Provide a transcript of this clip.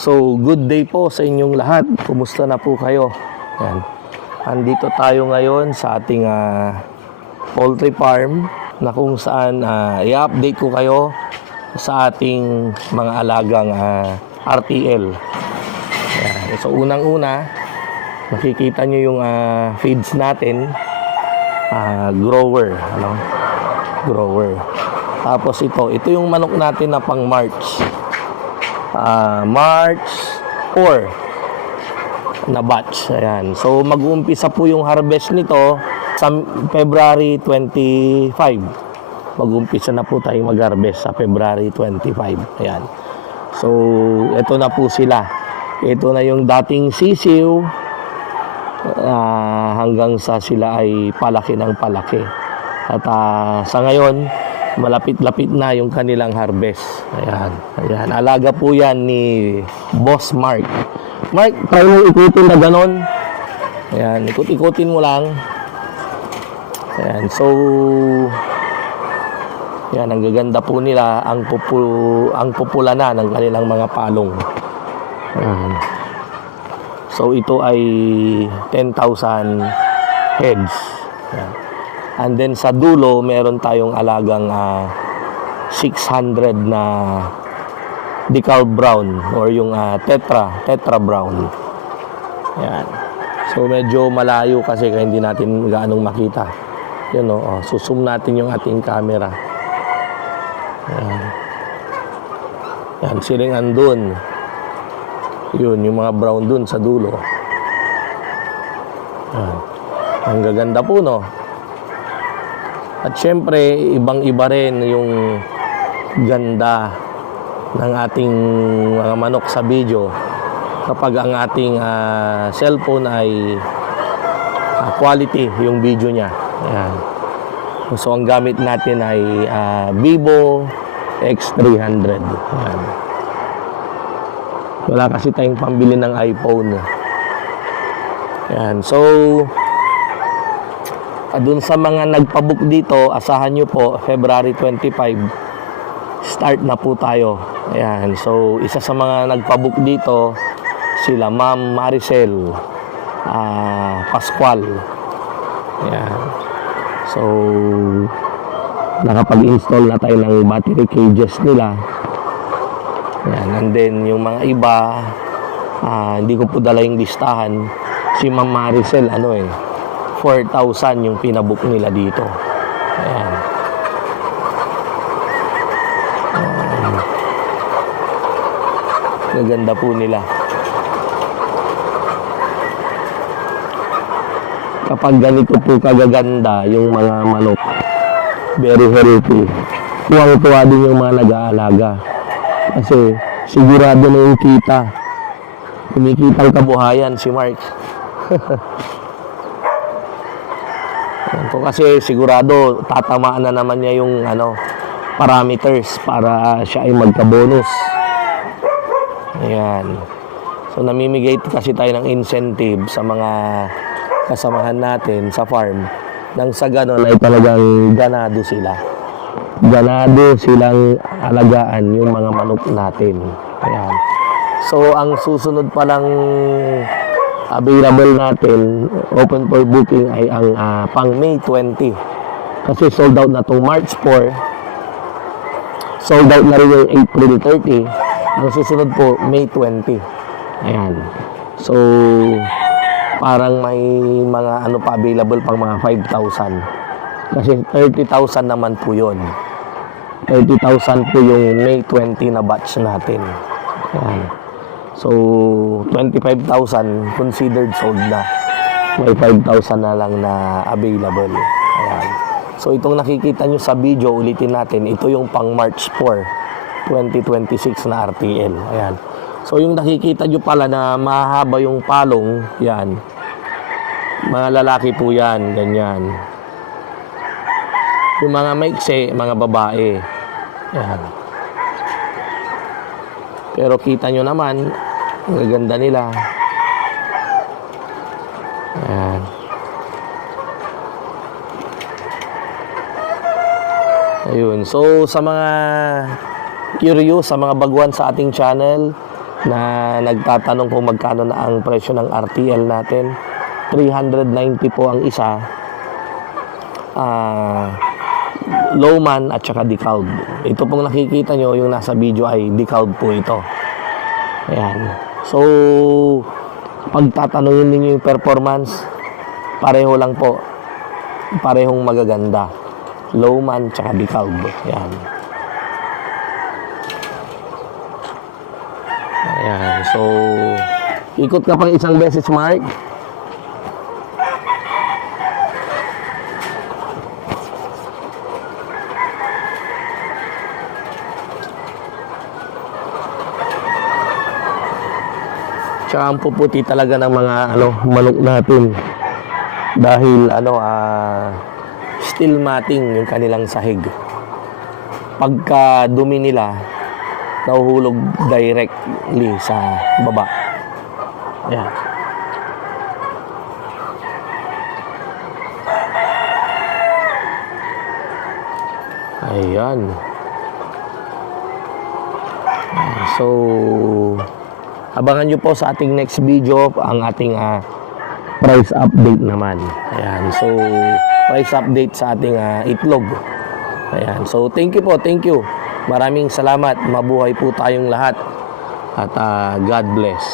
So, good day po sa inyong lahat. Kumusta na po kayo? Yan. Andito tayo ngayon sa ating poultry farm na kung saan i-update ko kayo sa ating mga alagang RTL. Yan. So, unang-una, makikita nyo yung feeds natin. Grower. Grower. Tapos ito yung manok natin na pang March. March 4 na batch. Ayan. So mag-uumpisa po yung harvest nito sa February 25. Mag-uumpisa na po tayong mag-harvest sa February 25. Ayan. So ito na po sila. Ito na yung dating sisiw hanggang sa sila ay palaki ng palaki. At sa ngayon malapit-lapit na yung kanilang harvest. Ayan. Ayan. Alaga po yan ni Boss Mark. Mark, try mo ikutin na ganon. Ayan. Ikut-ikutin mo lang. Ayan. So, yan. Ang gaganda po nila. Ang pupula na ng kanilang mga palong. Ayan. So, ito ay 10,000 heads. Ayan. And then sa dulo, meron tayong alagang 600 na decal brown or yung tetra brown. Yan. So medyo malayo kasi kaya hindi natin gaanong makita. Yan o, susum natin yung ating camera. Yan. Yan, siling andun. Yun, yung mga brown dun sa dulo. Yan. Ang gaganda po, no? At syempre, ibang-iba rin yung ganda ng ating mga manok sa video kapag ang ating cellphone ay quality yung video niya. Ayan. So, ang gamit natin ay Vivo X300. Ayan. Wala kasi tayong pambili ng iPhone. Ayan. So, dun sa mga nagpabook dito, asahan nyo po, February 25, start na po tayo. Ayan. So, isa sa mga nagpabook dito, sila Ma'am Maricel Pascual. Ayan. So, nakapag-install na tayo ng battery cages nila. Ayan. And then, yung mga iba, hindi ko po dala yung listahan. Si Ma'am Maricel, 4,000 yung pinabook nila dito. Ayan. Gaganda po nila. Kapag ganito po kagaganda yung mga manok, very healthy, tuwang-tuwa din yung mga nag-aalaga. Kasi sigurado na yung kita. Kumikitang kabuhayan si Mark. Ito kasi sigurado tatamaan na naman niya yung parameters para siya ay magka-bonus. Ayan. So namimigay kasi tayo ng incentive sa mga kasamahan natin sa farm nang sa ganon ay talagang ganado sila. Ganado silang alagaan yung mga manok natin. Ayan. So ang susunod pa lang available natin, open for booking ay ang pang May 20. Kasi sold out na itong March 4. Sold out na rin yung April 30. Ang susunod po, May 20. Ayan. So, parang may mga pa available pang mga 5,000. Kasi 30,000 naman po yun. 30,000 po yung May 20 na batch natin. Ayan. So, 25,000 considered sold na. May 5,000 na lang na available. Ayan. So, itong nakikita nyo sa video, ulitin natin, ito yung pang March 4, 2026 na RTL. Ayan. So, yung nakikita nyo pala na mahaba yung palong, yan. Mga lalaki po yan, ganyan. Yung mga maiksi, mga babae. Ayan. Pero kita nyo naman, ang gaganda nila. Ayan. Ayun. So, sa mga curious, sa mga baguhan sa ating channel, na nagtatanong kung magkano na ang presyo ng RTL natin. 390 po ang isa. Lowman at saka decalb. Ito pong nakikita nyo, yung nasa video ay decalb po ito. Ayan. So, pagtatanungin ninyo yung performance, pareho lang po. Parehong magaganda. Lowman at saka decalb. Ayan. Ayan. So, ikot ka pang isang beses, Mark. Tsaka ang puputi talaga ng mga manok natin dahil steel matting yung kanilang sahig. Pagka dumi nila, nahuhulog directly sa baba. Ayan. Ayan. So, abangan nyo po sa ating next video ang ating price update naman. Ayan. So, price update sa ating itlog. Ayan. So, thank you po. Thank you. Maraming salamat. Mabuhay po tayong lahat. At God bless.